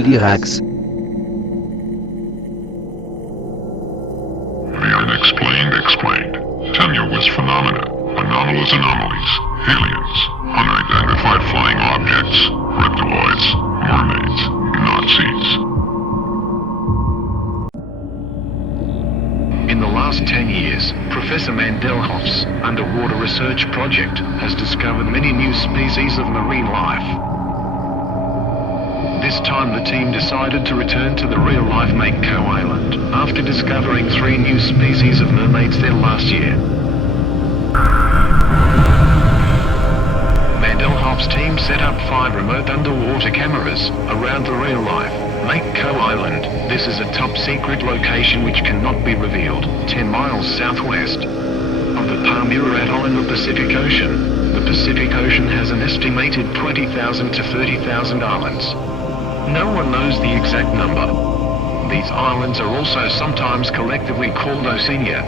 chili rags. The unexplained explained. Tenuous phenomena, anomalous anomalies, aliens, unidentified flying objects, reptiloids, mermaids, Nazis. In the last 10 years, Professor Mandelhoff's underwater research project has discovered many new species of marine life. This time the team decided to return to the real-life Mako Island, after discovering 3 new species of mermaids there last year. Mandelhoff's team set up 5 remote underwater cameras around the real-life Mako Island. This is a top-secret location which cannot be revealed, 10 miles southwest of the Palmyra Atoll in the Pacific Ocean. The Pacific Ocean has an estimated 20,000 to 30,000 islands. No one knows the exact number. These islands are also sometimes collectively called Oceania.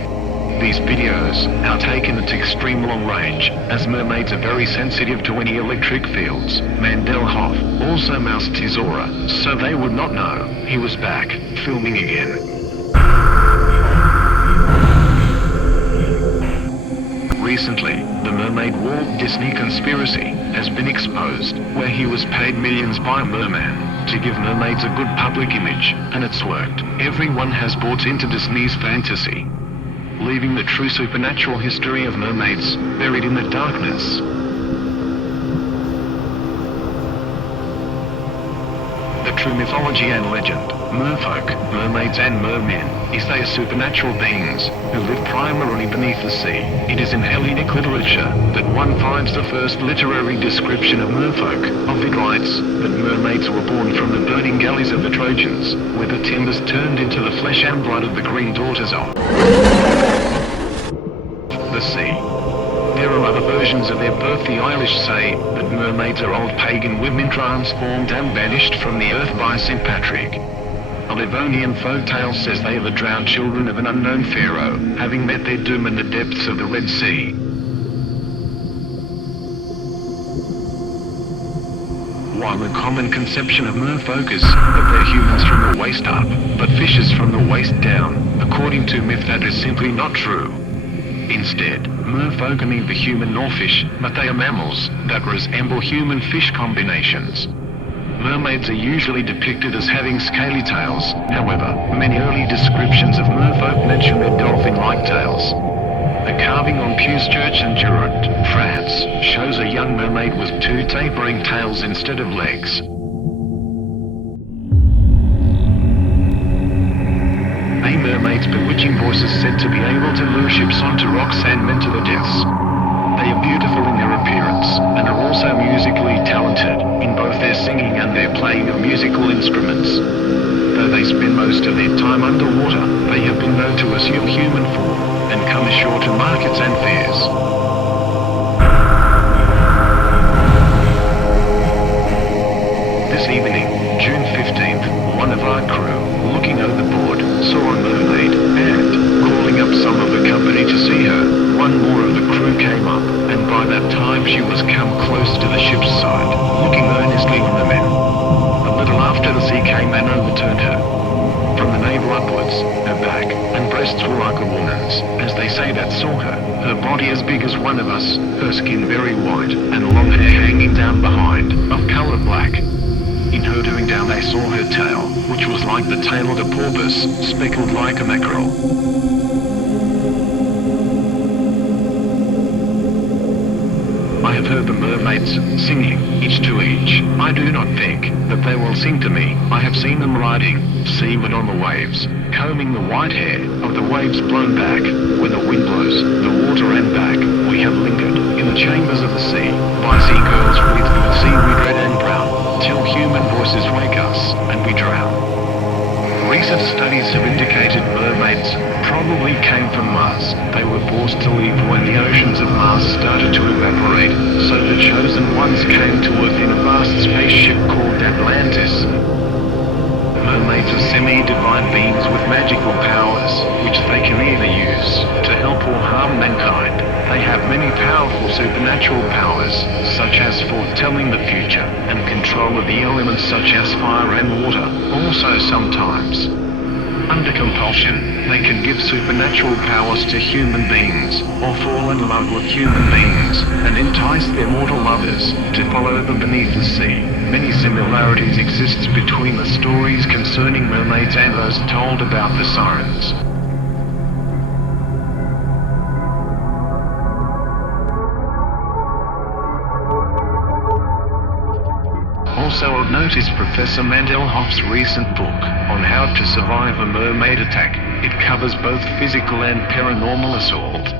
These videos are taken at extreme long range, as mermaids are very sensitive to any electric fields. Mandelhoff also masked his aura, so they would not know he was back, filming again. Recently, the Mermaid Walt Disney conspiracy has been exposed, where he was paid millions by a merman to give mermaids a good public image, and it's worked. Everyone has bought into Disney's fantasy, leaving the true supernatural history of mermaids buried in the darkness. The true mythology and legend, merfolk, mermaids and mermen, is they are supernatural beings who live primarily beneath the sea. It is in Hellenic literature that one finds the first literary description of merfolk. Of it writes that mermaids were born from the burning galleys of the Trojans, where the timbers turned into the flesh and blood of the green daughters of the sea. There are other versions of their birth. The Irish say that mermaids are old pagan women transformed and banished from the earth by St. Patrick. A Livonian folktale says they are the drowned children of an unknown pharaoh, having met their doom in the depths of the Red Sea. While the common conception of merfolk is that they're humans from the waist up, but fishes from the waist down, according to myth that is simply not true. Instead, merfolk are neither human nor fish, but they are mammals that resemble human-fish combinations. Mermaids are usually depicted as having scaly tails. However, many early descriptions of merfolk mention their dolphin-like tails. A carving on Puce Church in Durand, France, shows a young mermaid with 2 tapering tails instead of legs. A mermaid's bewitching voice is said to be able to lure ships onto rocks and men to their deaths. They are beautiful in their appearance, and are also musically talented, in both their singing and their playing of musical instruments. Though they spend most of their time underwater, they have been known to assume human form, and come ashore to markets and fairs. This evening, June 15th, one of our crew, looking overboard, saw a mermaid, and, calling up some of the company to see her, one more of the crew came up, and by that time she was come close to the ship's side, looking earnestly on the men. A little after the sea came and overturned her. From the navel upwards, her back and breasts were like a woman's, as they say that saw her. Her body as big as one of us, her skin very white, and long hair hanging down behind, of colour black. In her doing down they saw her tail, which was like the tail of a porpoise, speckled like a mackerel. I have heard the mermaids singing, each to each. I do not think that they will sing to me. I have seen them riding, seaward on the waves, combing the white hair of the waves blown back. When the wind blows, the water and back, we have lingered in the chambers of the sea, by sea girls with seaweed red and brown, till human voices wake us, and we drown. Recent studies have indicated mermaids probably came from Mars. They were forced to leave when the oceans of Mars started to evaporate, so the chosen ones came to Earth in a vast spaceship called Atlantis. Mermaids are semi-divine beings with magical powers, which they can either use to help or harm mankind. They have many powerful supernatural powers, such as foretelling the future, and control of the elements such as fire and water. Also sometimes, under compulsion, they can give supernatural powers to human beings, or fall in love with human beings, and entice their mortal lovers to follow them beneath the sea. Many similarities exist between the stories concerning mermaids and those told about the sirens. Also of note is Professor Mandelhoff's recent book on how to survive a mermaid attack. It covers both physical and paranormal assault.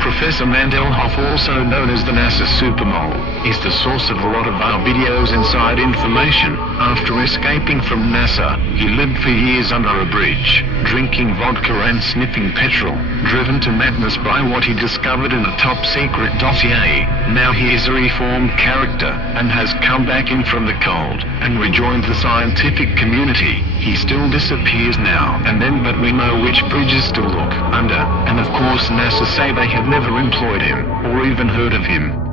Professor Mandelhoff, also known as the NASA Supermole, is the source of a lot of our videos inside information. After escaping from NASA, he lived for years under a bridge, drinking vodka and sniffing petrol, driven to madness by what he discovered in a top-secret dossier. Now he is a reformed character, and has come back in from the cold, and rejoined the scientific community. He still disappears now and then, but we know which bridges to look under, and of course NASA say they have never employed him, or even heard of him.